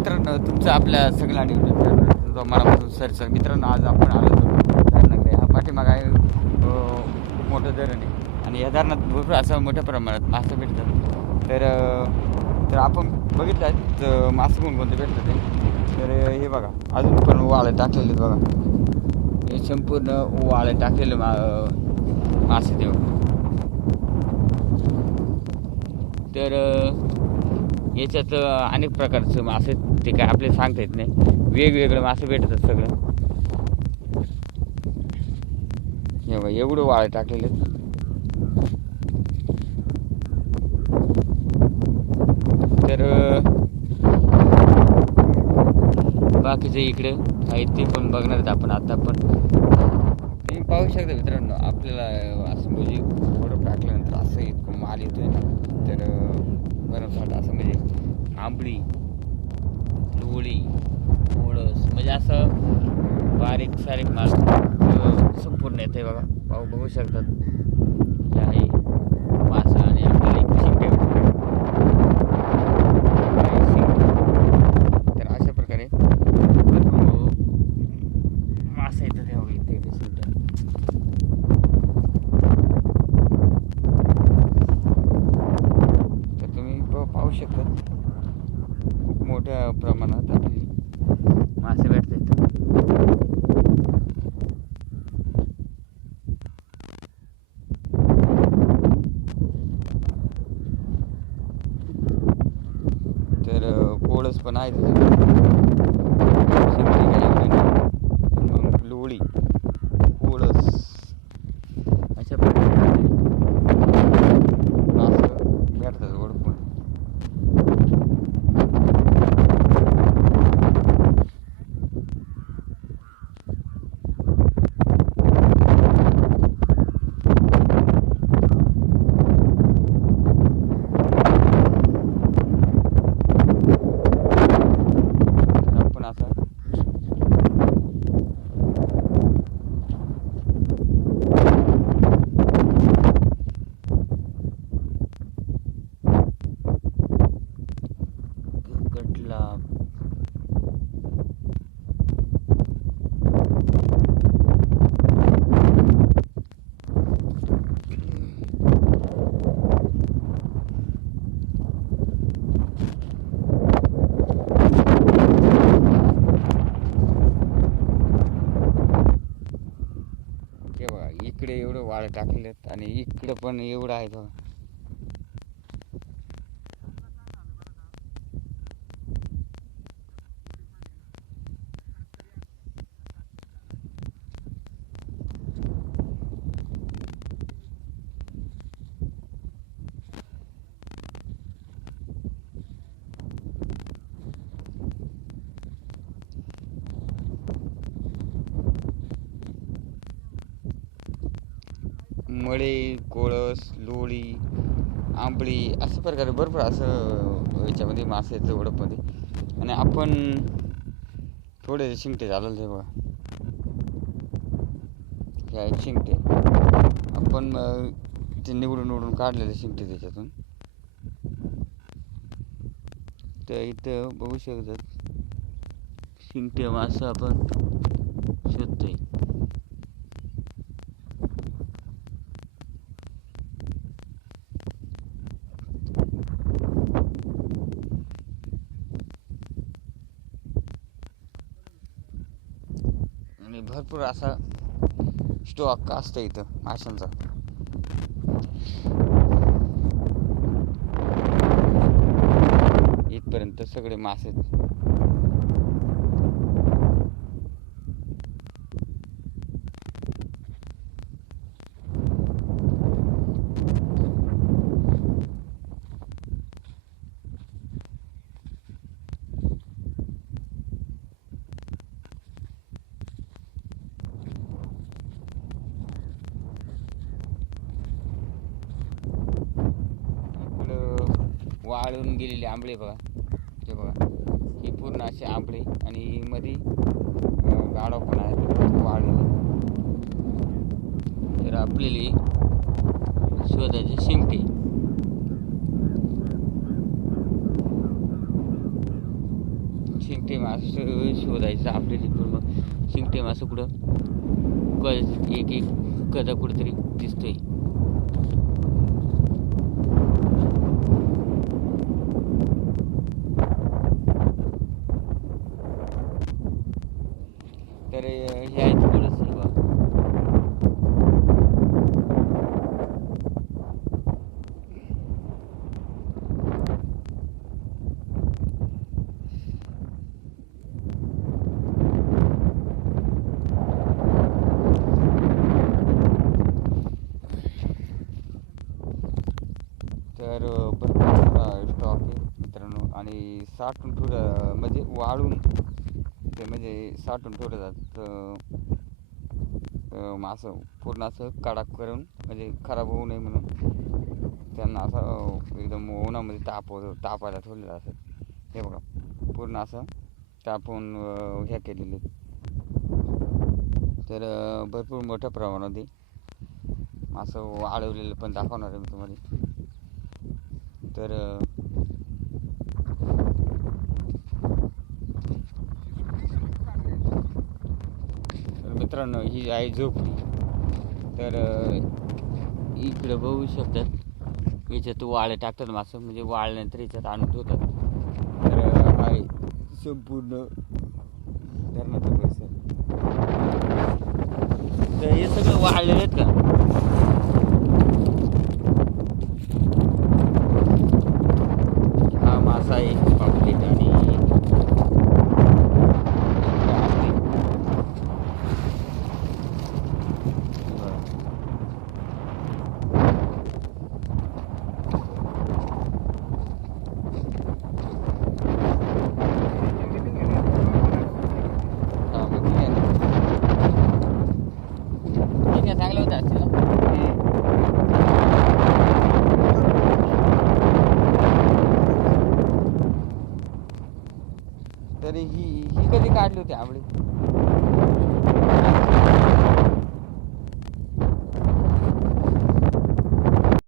मित्रांनो, तुमचं आपल्या सगळ्यांनी मनापासून सर मित्रांनो, आज आपण आलो होतो धरणाकडे. हा पाठीमाग आहे मोठं धरण आहे आणि या धरणात भरपूर असं मोठ्या प्रमाणात मासे भेटतात. तर आपण बघितलं मासे कोणते भेटतात ते. तर हे बघा, अजून पण वाळे टाकलेले बघा, हे संपूर्ण वाळे टाकलेले मासे ते. तर याच्यात अनेक प्रकारचे मासे, ते काय आपले सांगता येत नाही, वेगवेगळे मासे भेटतात सगळं. हे बघा, एवढं वाळे टाकलेले. तर बाकीचे इकडे आहेत ते पण बघणार आहेत आपण. आता पण तुम्ही पाहू शकता मित्रांनो, आपल्याला असं म्हणजे थोडं टाकल्यानंतर असं इतकं माल येतोय ना. तर बरं असं म्हणजे आंबळी, लोळी, कोळस, म्हणजे असं बारीक सारीक माल संपूर्ण येते बघा. बघू शकतात. हे आहे मासा आणि आपल्याला एक शिंगे. तर अशा प्रकारे मासा येतात हे बघा इथे सुद्धा. तर तुम्ही पाहू शकता, खूप मोठ्या प्रमाणात आपली मासे भेटतात. तर कोळस पण आहे मग लोळी, कोळस, अशा प्रकारे मासे भेटतात ओळखून. इकडे एवढं वाळ टाकलेत आणि इकडं पण एवढं आहे बघा. मळे, कोळस, लोळी, आंबळी, अशा प्रकारे भरपूर असं याच्यामध्ये मासे आहेत ओढपमध्ये. आणि आपण थोडे शिंगटे झालेले ते बघा, हे आहेत शिंगटे. आपण ते निवडून काढलेले शिंगटे त्याच्यातून. तर इथं बघू शकतात शिंगटे मासे आपण शोधतोय. आणि भरपूर असा स्टॉक असतो इथं माशांचा. इथपर्यंत सगळे मासे. वाळून गेलेली आंबळे बघा, ते बघा, ही पूर्ण अशी आंबळे आणि मध्ये गाढव पण आहेत वाळलेले. तर आपल्याला शोधायचे शिंगटे. शिंगटे मास शोधायचं आपल्याला, पण मग शिंगटे मास कुठं एक एक कदा कुठेतरी दिसतोय. तर हे आहेत थोडंसं बा. तर भरपूर स्टॉक आहे मित्रांनो. आणि साठून ठेवलं म्हणजे वाळून ते म्हणजे साठून ठेवलं जातं असं पूर्ण असं कडक करून, म्हणजे खराब होऊ नये म्हणून त्यांना असं एकदम उन्हामध्ये तापायला ठेवलेलं असं. हे बघा पूर्ण असं तापून ह्या केलेले. तर भरपूर मोठ्या प्रमाणात असं वाळवलेलं पण दाखवणार आहे मी तुम्हाला. तर मित्रांनो ही आहे झोपडी. तर इकडं बघू शकतात, याच्यात वाळे टाकतात मासं, म्हणजे वाळल्यानंतर याच्यात आणून ठेवतात. तर आहे संपूर्ण धरणाचा परिसर. तर हे सगळं वाळलेलं आहेत का. हा मासा आहे पापलेट. आणि चांगलं होतं असतील ना. तरी ही कधी काढली होती आंबळी.